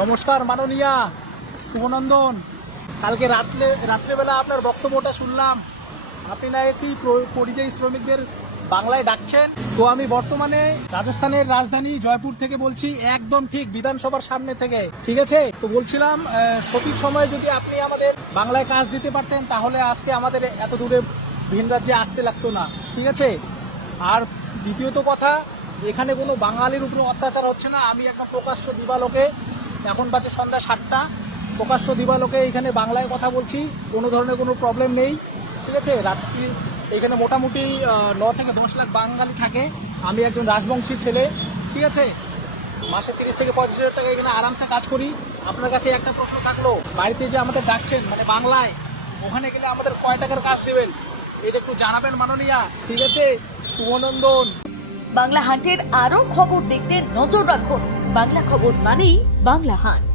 নমস্কার মাননীয়া শুভনন্দন। কালকে রাত্রেবেলা আপনার বক্তব্যটা শুনলাম। আপনি নাকি পরিযায়ী শ্রমিকদের বাংলায় ডাকছেন। তো আমি বর্তমানে রাজস্থানের রাজধানী জয়পুর থেকে বলছি, একদম ঠিক বিধানসভার সামনে থেকে। ঠিক আছে, তো বলছিলাম সঠিক সময়ে যদি আপনি আমাদের বাংলায় কাজ দিতে পারতেন তাহলে আজকে আমাদের এত দূরে ভিন রাজ্যে আসতে লাগতো না। ঠিক আছে, আর দ্বিতীয়ত কথা, এখানে কোনো বাঙালির উপরে অত্যাচার হচ্ছে না। আমি একদম প্রকাশ্য দিবালোকে, এখন বাজে সন্ধ্যা 7টা, প্রকাশ্য দিবালোকে এখানে বাংলায় কথা বলছি, কোনো ধরনের কোনো প্রবলেম নেই। ঠিক আছে, রাত্রি এখানে মোটামুটি 9 থেকে 10 লাখ বাঙালি থাকে। আমি একজন রাজবংশী ছেলে। ঠিক আছে, মাসে 30 থেকে 35 হাজার টাকা এখানে আরামসে কাজ করি। আপনার কাছে একটা প্রশ্ন থাকলো, বাড়িতে যে আমাদের ডাকছেন মানে বাংলায়, ওখানে গেলে আমাদের কয় টাকার কাজ দেবেন এটা একটু জানাবেন মাননীয়া। ঠিক আছে, শুভনন্দন। বাংলা হান্টের আরও খবর দেখতে নজর রাখুন। বাংলা খবর মানেই বাংলা হান্ট।